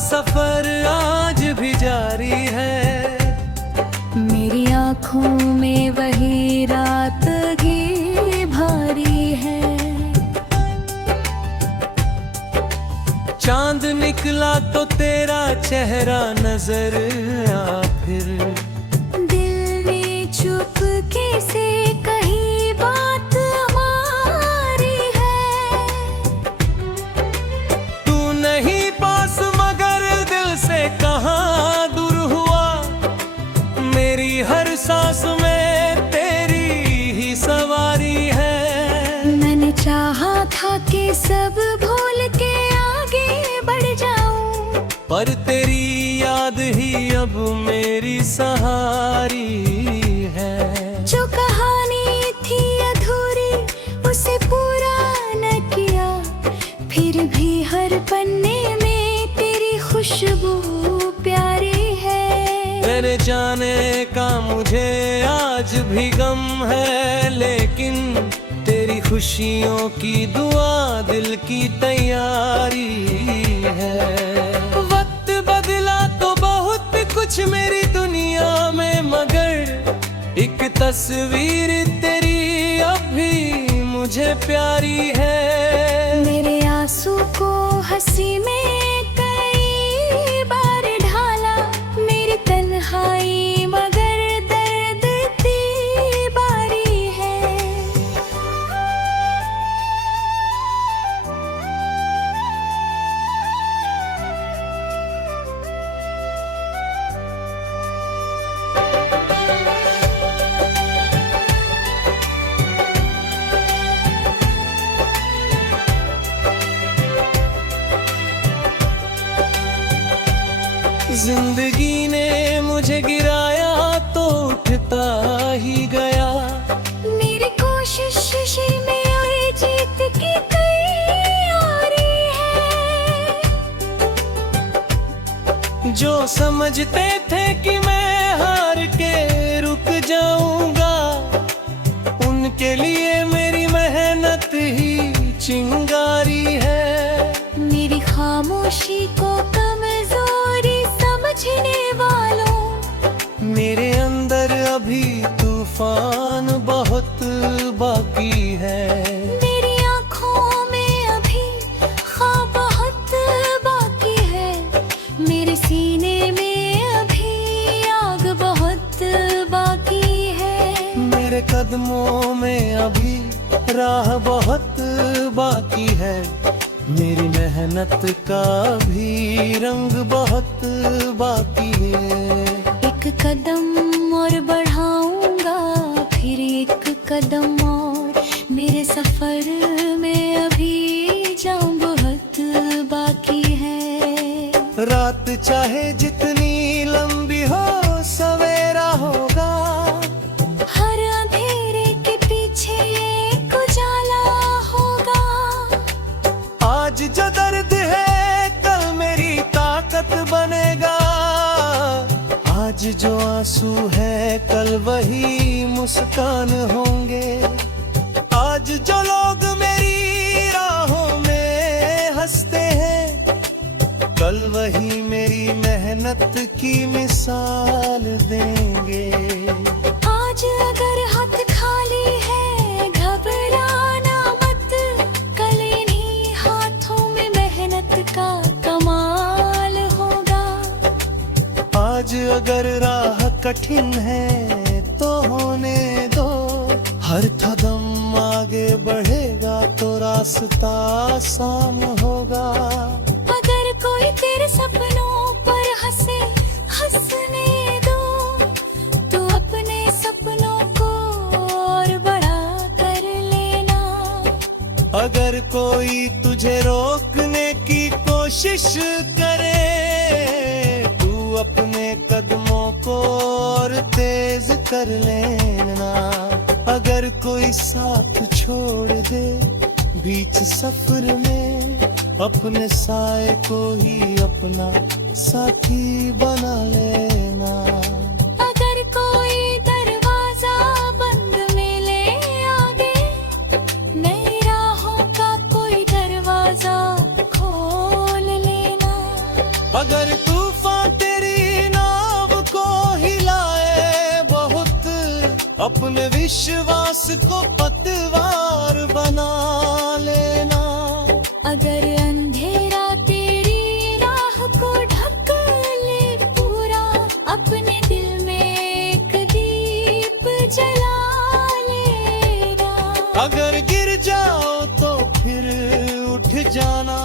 सफर आज भी जारी है। मेरी आँखों में वही रात की भारी है। चांद निकला तो तेरा चेहरा नजर आ फिर। दिल ने चुपके से कही बात हमारी है। तू नहीं पास मगर दिल से कहाँ दूर हुआ। मेरी हर सांस में तेरी ही सवारी है। मैंने चाहा था कि सब भूल के आगे बढ़ जाऊं, पर तेरी याद ही अब मेरी सहारी है। जो कहानी थी अधूरी उसे पूरा न किया, फिर भी हर पन्ने में तेरी खुशबू प्यारी है। तेरे जाने का मुझे आज भी गम है, लेकिन तेरी खुशियों की दुआ दिल की तैयारी है। वक्त बदला तो बहुत कुछ मेरी दुनिया में, मगर एक तस्वीर तेरी अब भी मुझे प्यारी है। मेरे आंसू को हंसी में कई बार ढाला, मेरी तन्हाई मगर दर्द इतनी बारी है। जिंदगी ने मुझे गिराया तो उठता ही गया। मेरी कोशिश में और जीत की तैयारी है। जो समझते थे कि मैं हार के रुक जाऊंगा, उनके लिए मेरी मेहनत ही चिंगारी है। मेरी खामोशी को कमजोरी समझने वालों, मेरे अंदर अभी तूफान बहुत बाकी है। मेरी आँखों में अभी ख्वाब बहुत बाकी है। मेरे सीने में अभी आग बहुत बाकी है। मेरे कदमों में अभी राह बहुत बाकी है। मेरी मेहनत का भी रंग बहुत बाकी है। एक कदम और बढ़ाऊंगा, फिर एक कदम और। मेरे सफर में अभी जाऊं बहुत बाकी है। रात चाहे जितनी लंबी हो सवेरा होगा। हर अंधेरे के पीछे एक उजाला होगा। आज जो दर्द है कल मेरी ताकत बनेगा। आज जो आंसू है कल वही मुस्कान होंगे। आज जो लोग मेरी राहों में हंसते हैं, कल वही मेरी मेहनत की मिसाल देंगे। आज अगर हाथ खाली है घबराना मत, कल इन्हीं हाथों में मेहनत का कमाल होगा। आज अगर राह कठिन है तो होने दो। हर कदम आगे बढ़ेगा तो रास्ता आसान होगा। अगर कोई तेरे सपनों पर हंसे, हंसने दो। तो अपने सपनों को और बड़ा कर लेना। अगर कोई तुझे रोकने की कोशिश करे, तू अपने कदमों को और तेज कर लेना। अगर कोई साथ छोड़ दे बीच सफर में, अपने साए को ही अपना साथी बना लेना। अगर कोई दरवाजा बंद मिले आगे, नई राहों का कोई दरवाजा खोल लेना। अगर अपने विश्वास को पतवार बना लेना। अगर अंधेरा तेरी राह को ढक ले पूरा, अपने दिल में एक दीप जला लेना। अगर गिर जाओ तो फिर उठ जाना,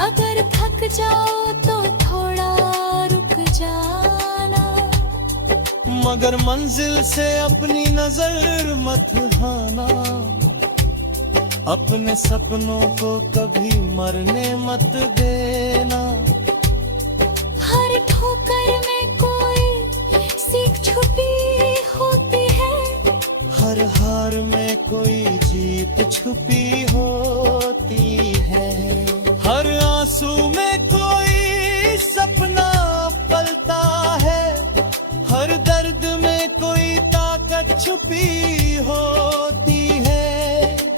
अगर थक जाओ तो थोड़ा रुक जाना। मगर मंजिल से अपनी नजर मत हटाना, अपने सपनों को कभी मरने मत देना। हर ठोकर में कोई सीख छुपी होती है, हर हार में कोई जीत छुपी होती है। हर आंसू में कोई सपना पलता है, हर दर्द में कोई ताकत छुपी होती है।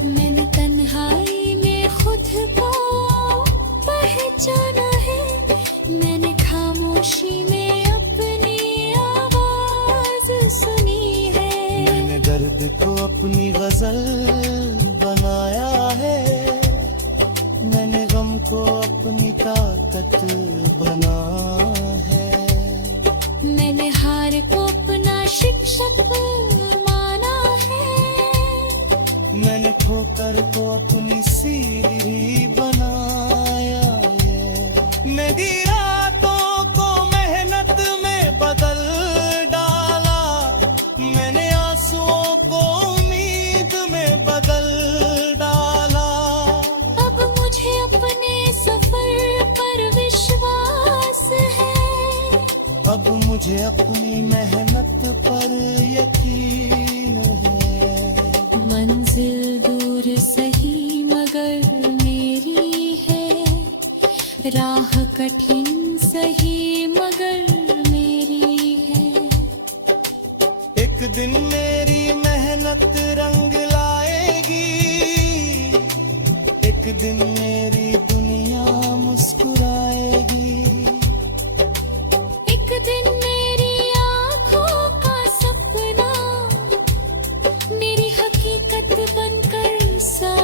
मैंने तन्हाई में खुद को पहचाना है, मैंने खामोशी में अपनी आवाज सुनी है। मैंने दर्द को अपनी गजल बनाया है, मैंने गम को अपनी ताकत बना है। मैंने हार को अपना शिक्षक माना है, मैंने ठोकर को अपनी सीढ़ी बनाया है। मेरी रातों को मेहनत में बदल डाला, मैंने आंसुओं को उम्मीद में बदल डाला। अब मुझे अपने सफर पर विश्वास है, अब मुझे अपनी मेहनत पर यकीन है। मंजिल दूर सही मगर मेरी है, राह कठिन सही मगर मेरी है। एक दिन मेरी मेहनत रंग लाएगी, एक दिन मेरी दुनिया मुस्कुराएगी। एक दिन मेरी आँखों का सपना मेरी हकीकत बनकर सा।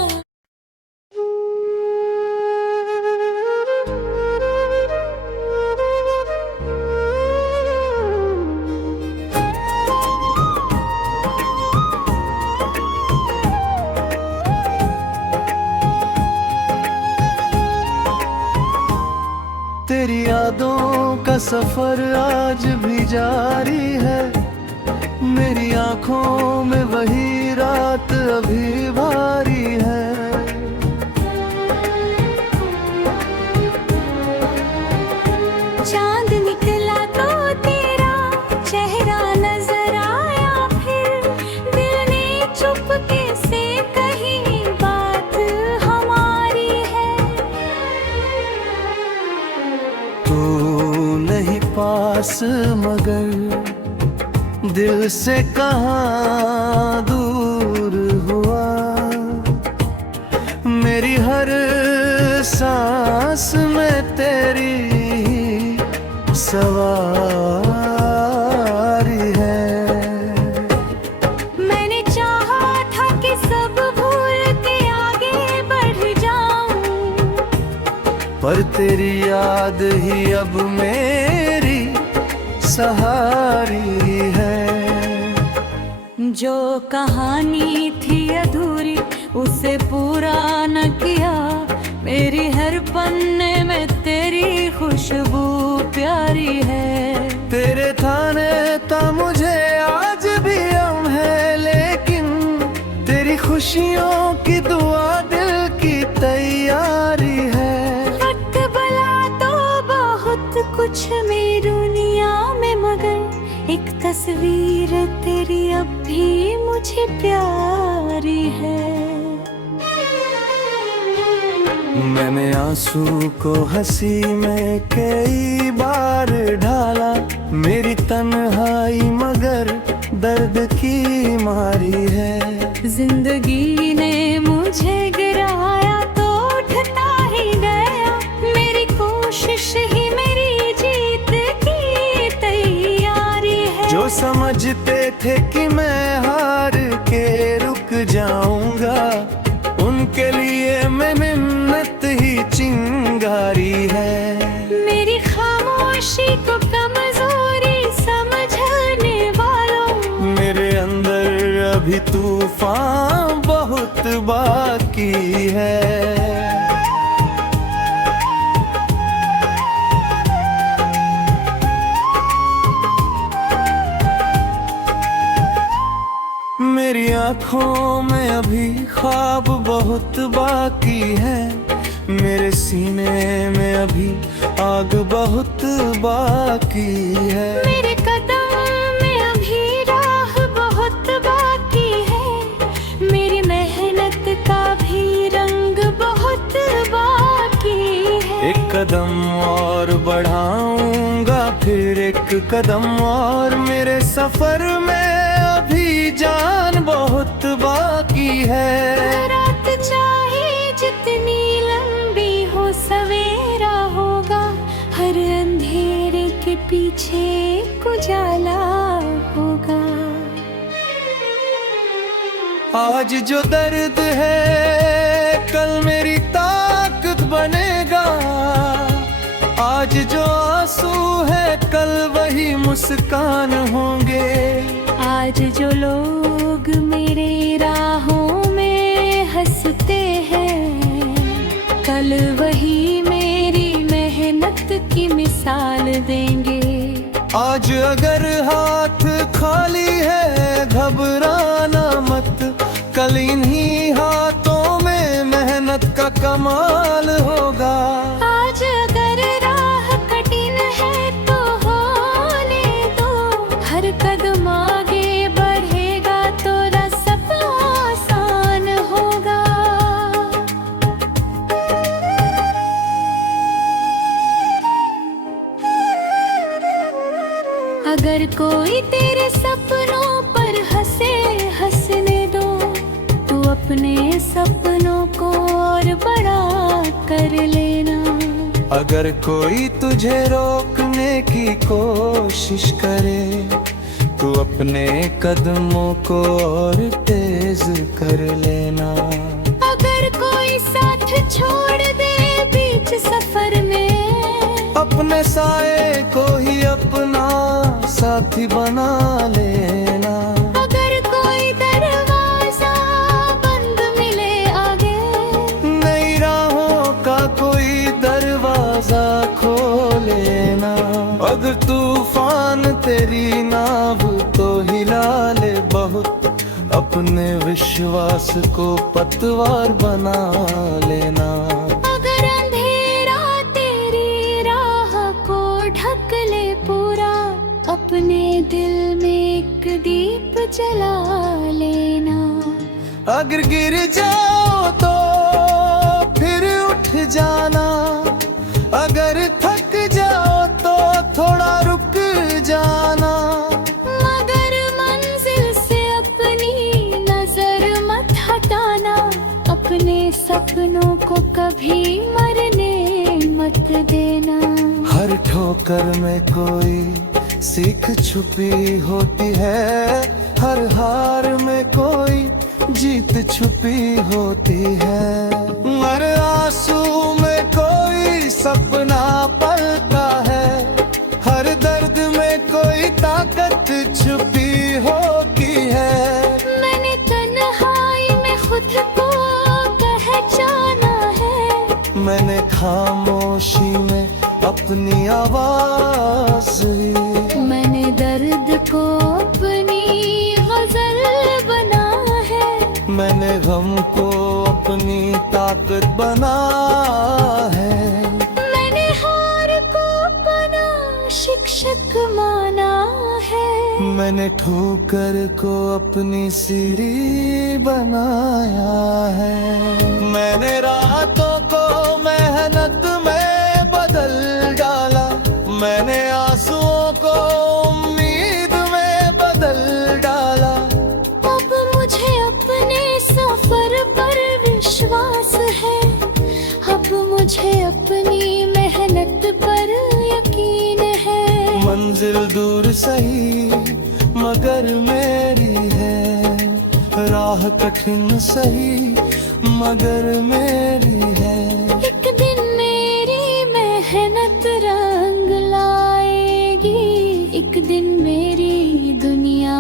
तेरी यादों का सफर आज भी जारी है, मेरी आंखों में वही रात अभी भारी है। चांद निकला तो तेरा चेहरा नजर आया, फिर दिल ने चुपके से कही बात हमारी है। तू नहीं पास मगर दिल से कहाँ दूर हुआ, मेरी हर सांस में तेरी सवारी है। मैंने चाहा था कि सब भूल के आगे बढ़ जाऊं, पर तेरी याद ही अब मेरी सहारी है। जो कहानी थी अधूरी उसे पूरा न किया, मेरी हर पन्ने में तेरी खुशबू प्यारी है। तेरे थाने था मुझे आज भी गम है, लेकिन तेरी खुशियों की दुआ दिल की तैयारी है। वक्त भला तो बहुत कुछ मेरी दुनिया में, मगर एक तस्वीर तेरी अब भी मुझे प्यारी है। मैंने आंसू को हंसी में कई बार ढाला, मेरी तन्हाई मगर दर्द की मारी है। जिंदगी ने मुझे गिराया तो उठता ही गया, मेरी कोशिश ही मेरी जीत की तैयारी है। जो समझ समझते थे कि मैं हार के रुक जाऊंगा, उनके लिए मैं मिन्नत ही चिंगारी है। मेरी खामोशी को कमजोरी समझने वालों, मेरे अंदर अभी तूफान बहुत बाकी है। मेरी आँखों में अभी ख्वाब बहुत बाकी है, मेरे सीने में अभी आग बहुत बाकी है। मेरे कदम में अभी राह बहुत बाकी है, मेरी मेहनत का भी रंग बहुत बाकी है। एक कदम और बढ़ाऊंगा, फिर एक कदम और, मेरे सफर में अभी जान बहुत बाकी है। रात चाहे जितनी लंबी हो सवेरा होगा, हर अंधेरे के पीछे एक उजाला होगा। आज जो दर्द है कल मेरी ताकत बनेगा, आज जो आंसू है कल वही मुस्कान होंगे। आज जो लोग मेरे राहों में हंसते हैं, कल वही मेरी मेहनत की मिसाल देंगे। आज अगर हाथ खाली है घबराना मत, कल इन्हीं हाथों में मेहनत का कमाल होगा। आज अगर राह कठिन है तो होने दो, हर कदम आगे बढ़ेगा तो रास्ता आसान होगा। अगर कोई तेरे सपनों पर हंसे, हंसने दो, तू अपने सपनों को और बड़ा कर लेना। अगर कोई तुझे रोकने की कोशिश करे, तू अपने कदमों को और तेज कर लेना। अगर कोई साथ छोड़ दे बीच सफर में, अपने साए को ही अपना साथी बना लेना। अगर कोई दरवाजा बंद मिले आगे, नई राहों का कोई दरवाजा खोलेना। अगर तूफान तेरी नाव तो हिला ले बहुत, अपने विश्वास को पतवार बना लेना। अगर अंधेरा तेरी राह को ढक ले पूरा, अपने दिल में एक दीप जला लेना। अगर गिर जाओ तो फिर उठ जाना, अगर थक जाओ तो थोड़ा रुक जाना। मगर मंजिल से अपनी नजर मत हटाना, अपने सपनों को कभी मरने मत देना। हर ठोकर में कोई सीख छुपी होती है, हर हार में कोई जीत छुपी होती है। हर आंसू में कोई सपना पलता है, हर दर्द में कोई ताकत छुपी होती है। मैंने तन्हाई में खुद को पहचाना है, मैंने खामोशी में अपनी आवाज ही, मैंने दर्द को अपनी गजल बना है। मैंने गम को अपनी ताकत बना है। मैंने हार को अपना शिक्षक माना है। मैंने ठोकर को अपनी सीढ़ी बनाया है। मैंने रातों को मेहनत में बदल डाला, मैंने आंसुओं को उम्मीद में बदल डाला। अब मुझे अपने सफर पर विश्वास है, अब मुझे अपनी मेहनत पर यकीन है। मंजिल दूर सही मगर मेरी है। राह कठिन सही मगर मेरी है। एक दिन मेरी मेहनत रंग लाएगी, एक दिन मेरी दुनिया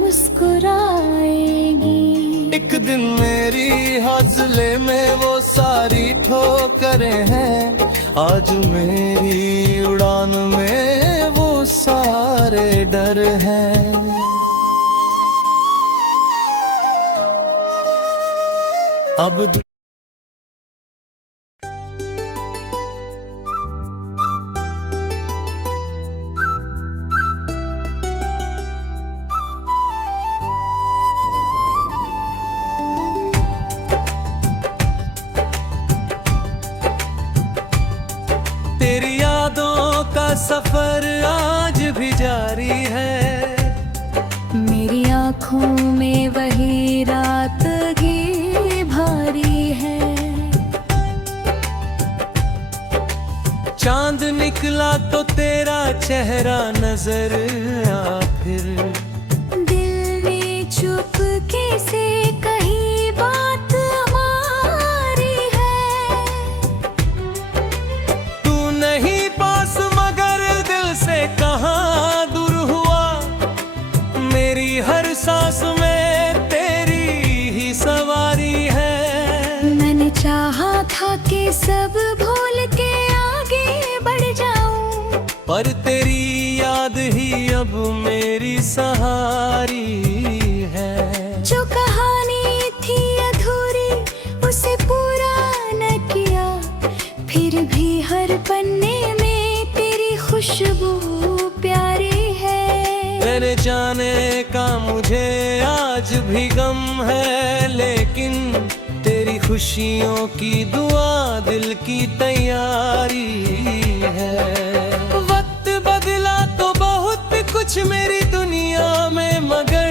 मुस्कुराएगी। एक दिन मेरी हौसले में वो सारी ठोकरें हैं, आज मेरी उड़ान में वो सारे डर हैं। अब तेरी यादों का सफर आज भी जारी है। मेरी आँखों में वही रात की भारी है। चांद निकला तो तेरा चेहरा नजर आ फिर। दिल ने चुपके से कही बात हमारी है। तू नहीं पास मगर दिल से कहाँ दूर हुआ। मेरी हर सांस में तेरी ही सवारी है। मैंने चाहा था कि सब भूल के आगे बढ़ जाऊं, पर तेरी याद ही अब मेरी सहारी है। जो कहानी थी अधूरी उसे पूरा न किया, फिर भी हर पन्ने में तेरी खुशबू प्यारी है। तेरे जाने का मुझे आज भी गम है, लेकिन तेरी खुशियों की दुआ दिल की तैयारी है। वक्त बदला तो बहुत कुछ मेरी दुनिया में, मगर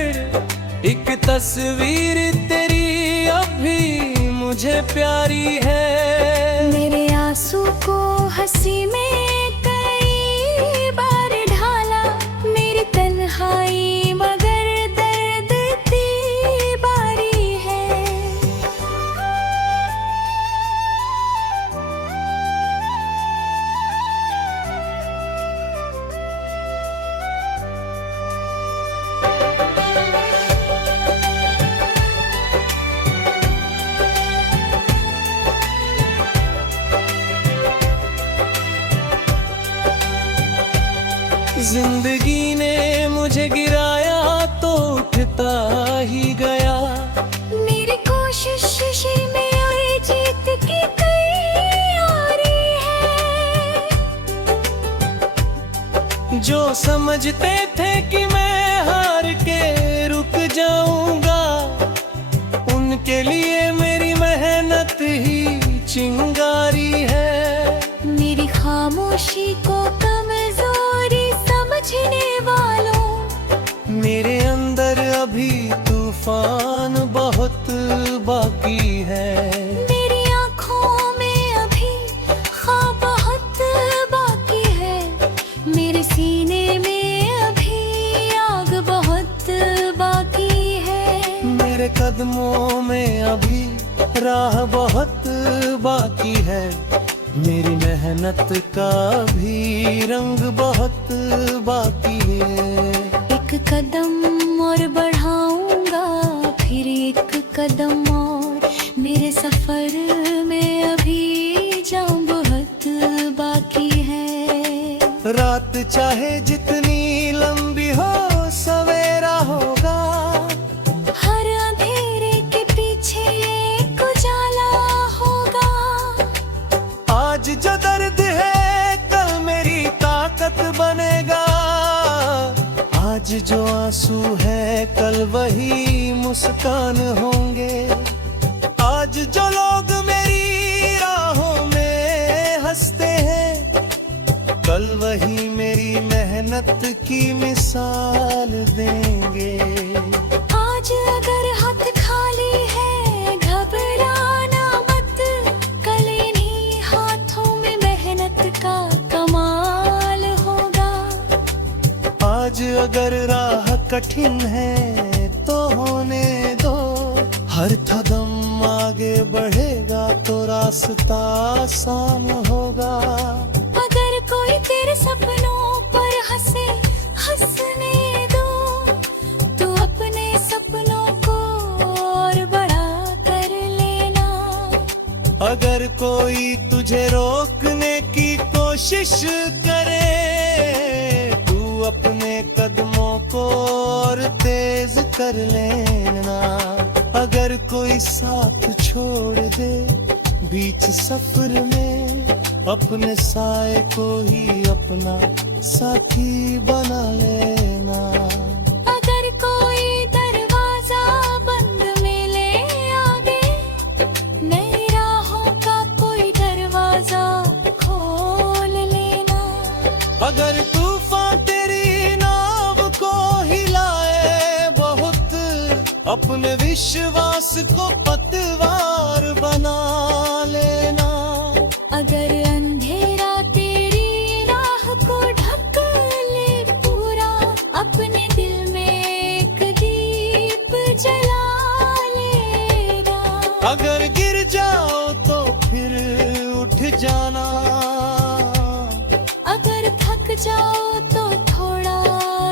एक तस्वीर तेरी अब भी मुझे प्यारी है। मेरे आंसू को हंसी में कई बार ढाला, मेरी तन्हाई मगर दर्द की बारी है। जिंदगी ने मुझे गिराया तो उठता ही गया। मेरी कोशिश में आई जीत की तैयारी है। जो समझते थे कि मैं हार के रुक जाऊंगा, उनके लिए मेरी मेहनत ही चिंगारी है। मेरी खामोशी को कमजोरी समझने वालों, मेरे अंदर अभी तूफान बहुत बाकी है। मेरी आँखों में अभी ख्वाब बहुत बाकी है। मेरे सीने में अभी आग बहुत बाकी है। मेरे कदमों में अभी राह बहुत बाकी है। मेरी मेहनत का भी रंग बहुत बाकी है। एक कदम और बढ़ाऊंगा, फिर एक कदम और। मेरे सफर में अभी जाऊं बहुत बाकी है। रात चाहे जितनी लंबी हो सवेरा होगा। हर अंधेरे के पीछे एक उजाला होगा। आज जो दर्द है कल मेरी ताकत बनेगा। आज जो आंसू है कल वही मुस्कान होंगे। आज जो लोग मेरी राहों में हंसते हैं, कल वही मेरी मेहनत की मिसाल देंगे। आज अगर हाथ खाली है घबराना मत, कल इन्हीं हाथों में मेहनत का कमाल होगा। आज अगर राह कठिन है तो होने दो, हर कदम आगे बढ़ेगा तो रास्ता आसान होगा। अगर कोई तेरे सपनों पर हंसे, हंसने दो, तो अपने सपनों को और बड़ा कर लेना। अगर कोई तुझे रोकने की कोशिश करे, तू अपने कदमों को और तेज कर लेना। अगर कोई साथ छोड़ दे बीच सफर में, अपने साए को ही अपना साथी बना लेना। अगर कोई दरवाजा बंद मिले आगे, नई राहों का कोई दरवाजा खोल लेना। अगर तूफान तेरी नाव को हिलाए बहुत, अपने विश्वास को पतवार बना लेना। अगर अंधेरा तेरी राह को ढक ले पूरा, अपने दिल में एक दीप जला लेना। अगर गिर जाओ तो फिर उठ जाना, अगर थक जाओ तो थोड़ा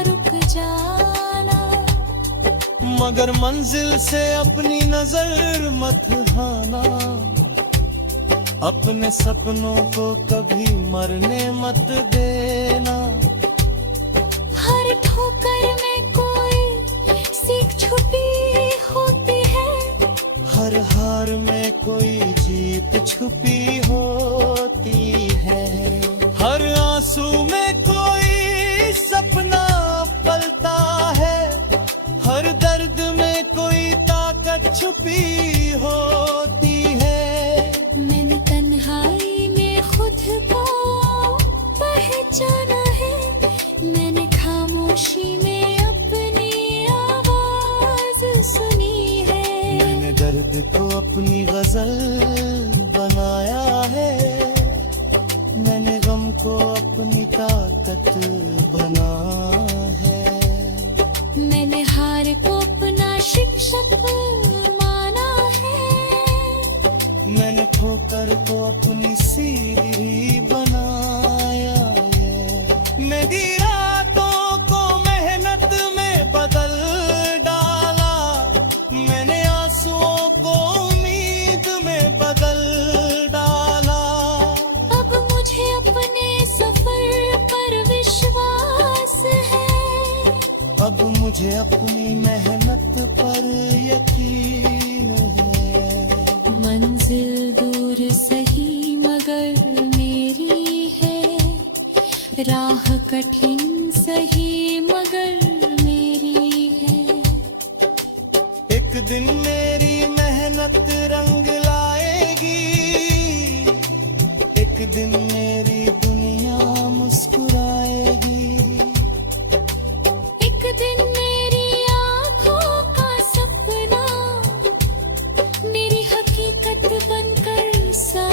रुक जाना। मगर मंजिल से अपनी नजर मत हाना। अपने सपनों को कभी मरने मत देना। हर ठोकर में कोई सीख छुपी होती है, हर हार में कोई जीत छुपी होती है। हर आंसू में कोई सपना पलता है, हर दर्द में कोई ताकत छुपी होती है। मैंने तन्हाई में खुद को पहचाना है, मैंने खामोशी में अपनी आवाज सुनी है। मैंने दर्द को अपनी गजल बनाया है, मैंने गम को अपनी ताकत बना है। मैंने हार को अपना शिक्षक माना है, मैंने ठोकर को अपनी सीढ़ी बनाया है। मेरी रातों को मेहनत में बदल डाला, मैंने आंसुओं को उम्मीद में बदल डाला। अब मुझे अपने सफर पर विश्वास है, अब मुझे अपनी मेहनत पर यकीन है। मंजिल दूर सही मगर मेरी है, राह कठिन सही मगर मेरी है। एक दिन मेरी मेहनत रंग लाएगी, एक दिन मेरी दुनिया मुस्कुराएगी। एक दिन मेरी आँखों का सपना मेरी हकीकत बनकर सा।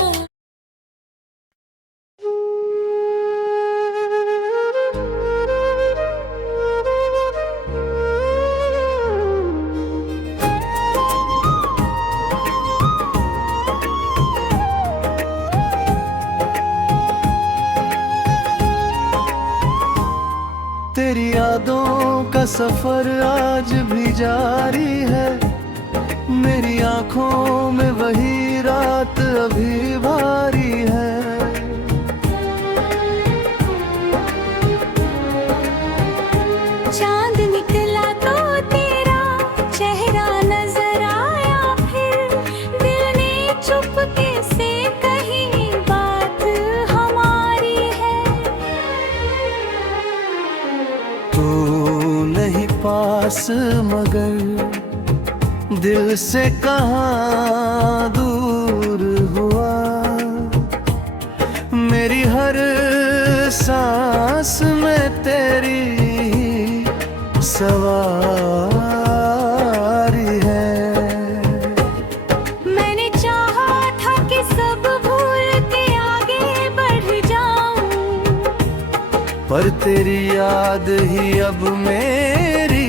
तेरी यादों का सफर आज भी जारी है, मेरी आंखों में वही रात अभी भारी है। चांद निकला तो तेरा चेहरा नजर आया, फिर दिल ने चुपके से कही बात हमारी है। तू नहीं पास मगर दिल से कहाँ दूर हुआ, मेरी हर सांस में तेरी सवारी है। मैंने चाहा था कि सब भूल के आगे बढ़ जाऊं, पर तेरी याद ही अब मेरी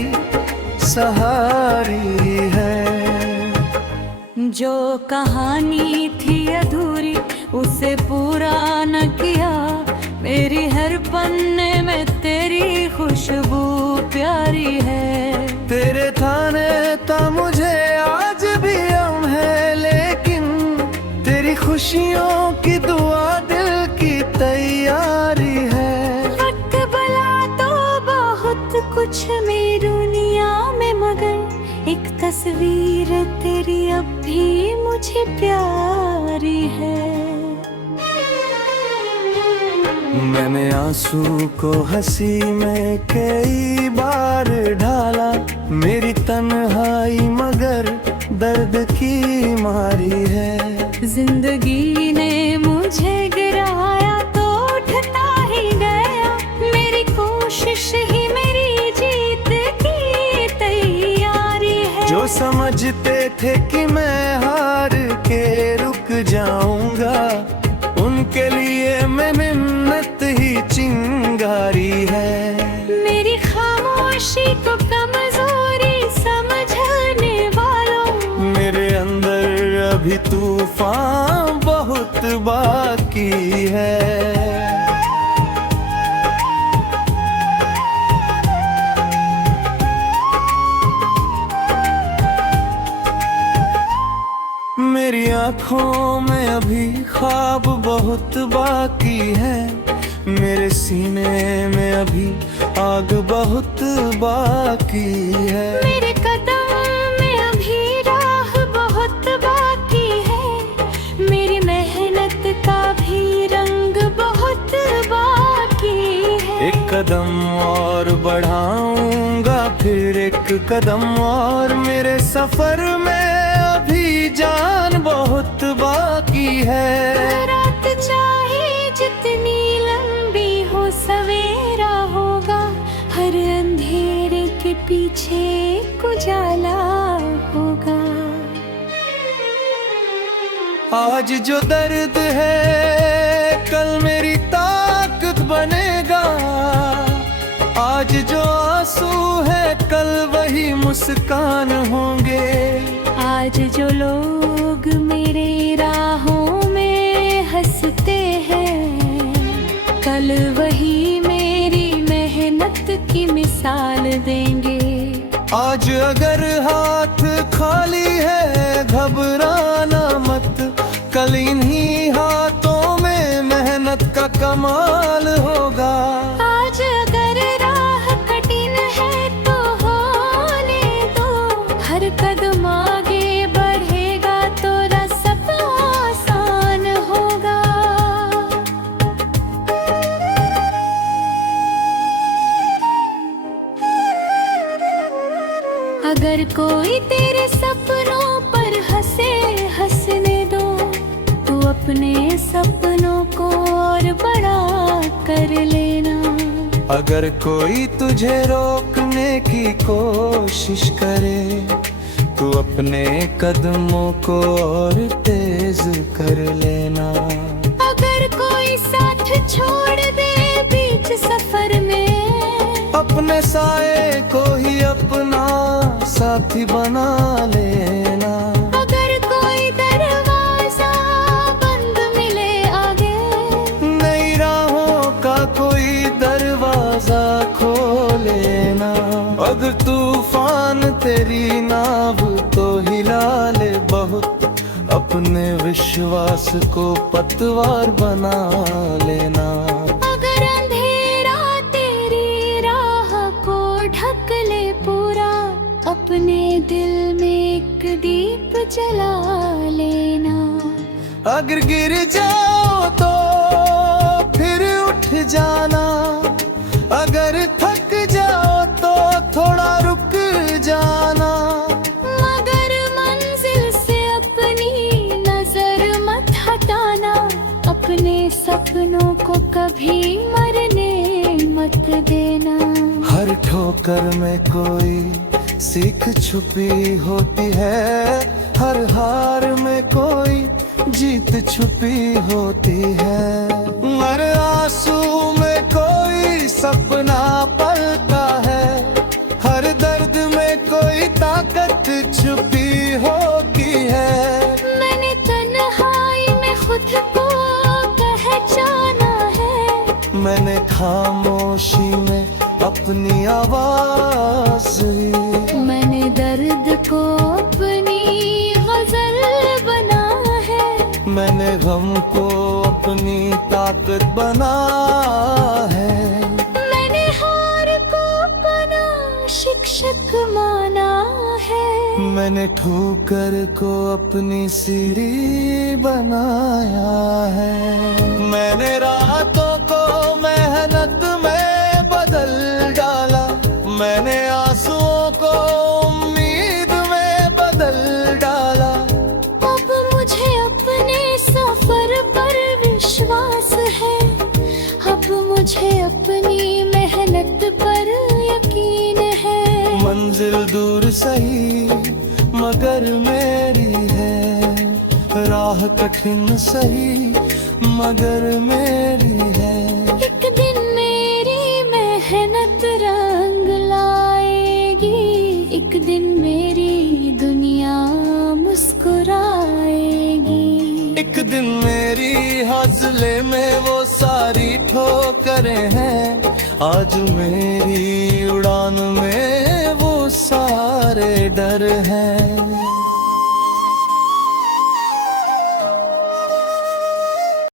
सहारी है। जो कहानी थी अधूरी उसे पूरा न किया, मेरी हर पन्ने में तेरी खुशबू प्यारी है। तेरे थाने ता मुझे आज भी गम है, लेकिन तेरी खुशियों की दुआ दिल की तैयारी है। वक्त भला तो बहुत कुछ मेरी दुनिया में, मगर एक तस्वीर तेरी अब भी मुझे प्यारी है। मैंने आंसू को हंसी में कई बार ढाला, मेरी तन्हाई मगर दर्द की मारी है। जिंदगी ने मुझे गिराया तो उठता ही गया, मेरी कोशिश ही मेरी जीत की तैयारी है। जो समझते थे कि मैं हार के रुक जाऊंगा, उनके लिए मैं मिन्नत ही चिंगारी है। मेरी खामोशी को कमजोरी समझने वालों, मेरे अंदर अभी तूफान बहुत बाकी है। मेरी आँखों में अभी ख्वाब बहुत बाकी है, मेरे सीने में अभी आग बहुत बाकी है। मेरे कदम में अभी राह बहुत बाकी है, मेरी मेहनत का भी रंग बहुत बाकी है। एक कदम और बढ़ाऊंगा, फिर एक कदम और, मेरे सफर में अभी जान बहुत बाकी है। रात चाहे जितनी लंबी हो सवेरा होगा, हर अंधेरे के पीछे उजाला होगा। आज जो दर्द है कल मेरी ताकत बनेगा, आज जो आंसू है कल वही मुस्कान होंगे। आज जो लोग मेरे राहों में हंसते हैं, कल वही मेरी मेहनत की मिसाल देंगे। आज अगर हाथ खाली है घबराना मत, कल इन्हीं हाथों में मेहनत का कमाल होगा। आज अगर राह कठिन है तो होने दो, हर कदम आगे बढ़ेगा तो रास्ता आसान होगा। अगर कोई तेरे सपनों पर हंसे, हंसने दो, तू अपने सपनों को और बड़ा कर लेना। अगर कोई तुझे रोकने की कोशिश करे, तू अपने कदमों को और तेज कर लेना। अगर कोई साथ छोड़ दे बीच सफर में, अपने साए को ही अपना साथी बना लेना। अगर कोई दरवाजा बंद मिले आगे, नई राहों का कोई दरवाजा खोलेना। अगर तूफान तेरी नाव तो हिला ले बहुत, अपने विश्वास को पतवार बना लेना। अगर अंधेरा तेरी राह को ढक ले पूरा, अपने दिल में एक दीप जला लेना। अगर गिर जाओ तो फिर उठ जाना, अगर थक जाओ तो थोड़ा रुक जाना। मगर मंजिल से अपनी नजर मत हटाना, अपने सपनों को कभी मरने मत देना। हर ठोकर में कोई सीख छुपी होती है, हर हार में कोई जीत छुपी होती है। हर आंसू में कोई खुद को पहचाना है। मैंने खामोशी में अपनी आवाज दी, मैंने दर्द को अपनी गजल बना है। मैंने गम को अपनी ताकत बना है। मैंने हार को अपना शिक्षक माना है। मैंने ठोकर को अपनी सीढ़ी बनाया है। मैंने रातों को मेहनत में बदल डाला, मैंने आंसुओं को उम्मीद में बदल डाला। अब मुझे अपने सफर पर विश्वास है। अब मुझे अपनी मेहनत पर यकीन है। मंजिल दूर सही मगर मेरी है, राह कठिन सही मगर मेरी है। एक दिन मेरी मेहनत रंग लाएगी, एक दिन मेरी दुनिया मुस्कुराएगी। एक दिन मेरी हौसले में वो सारी ठोकरें हैं, आज मेरी उड़ान में वो सारे डर हैं।